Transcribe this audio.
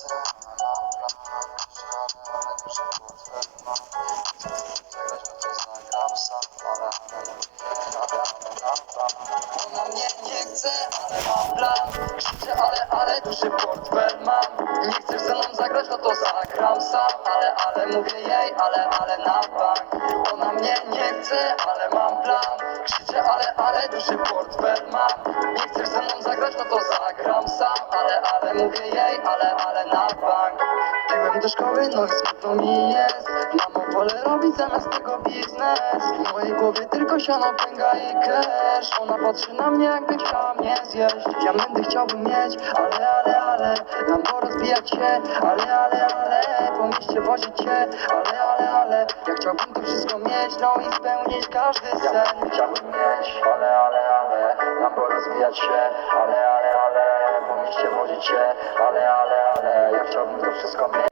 Ona mnie nie chcę, ale mam plan Krzyczę, ale, ale duży portfel mam. Nie chcesz ze mną zagrać, no to zagram sam Ale, ale mówię jej, ale, ale na bank Ona mnie nie chce, ale mam plan. Krzyczę, ale, ale duży portfel Ale, ale mówię jej, ale, ale na bank. Piłem do szkoły, no i smutno mi jest. Mamo, wolę robić zamiast tego biznes. W mojej głowie tylko siano, pęga i cash Ona patrzy na mnie, jakby chciała mnie zjeść. Diamenty chciałbym mieć, ale, ale, ale. Lambo rozbijać się, ale, ale, ale. Po mieście wozić cię, ale, ale, ale. Ja chciałbym to wszystko mieć, no i spełnić każdy sen. Chciałbym mieć, ale, ale, ale. Lambo rozbijać się, ale, ale, mieście wozić cię, ale, ale, ale Ja chciałbym to wszystko mieć